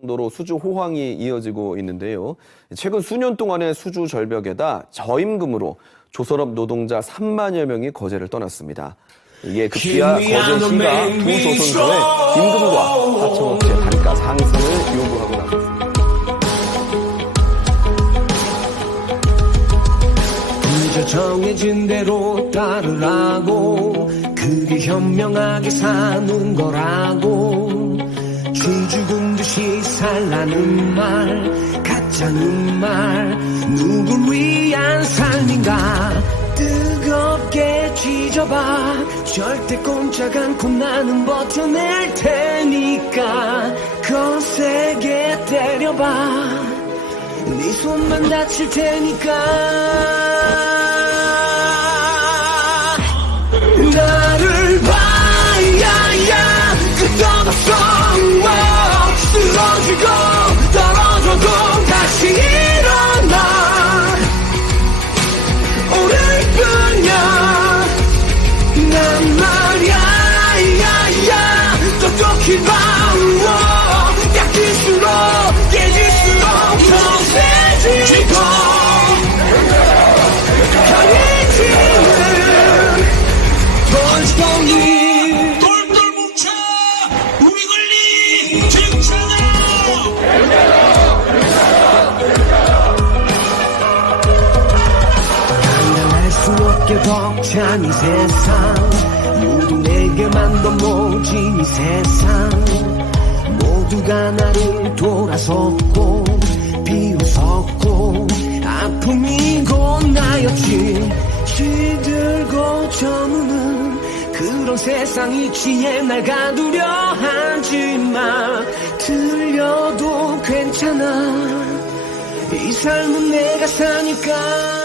정도로 수주 호황이 이어지고 있는데요. 최근 수년 동안의 수주 절벽에다 저임금으로 조선업 노동자 3만여 명이 거제를 떠났습니다. 이에 급기야 거제시가 도조선소에 임금과 하청업체 단가 상승을 요구하고 나섰습니다. 그저 정해진 대로 따르라고 그게 현명하게 사는 거라고 듯이 살라는 말 가짜는 말 누굴 위한 삶인가? 뜨겁게 쥐져봐. 절대 꼼짝 않고 나는 버텨낼 테니까 거세게 때려봐. 네 손만 다칠 테니까 똑똑히 봐 약일수록 깨질수록 더 세지고 강해지는 돌덩이 돌돌 뭉쳐 우리 권리 쟁취하자 감당할 수 없게 벅찬 이 세상 내게 만더 모진 이 세상. 모두가 나를 돌아섰고 비웃었고 아픔이고 나였지. 시들고 저무는 그런 세상 이치에 날 가두려 하지마. 들려도 괜찮아. 이 삶은 내가 사니까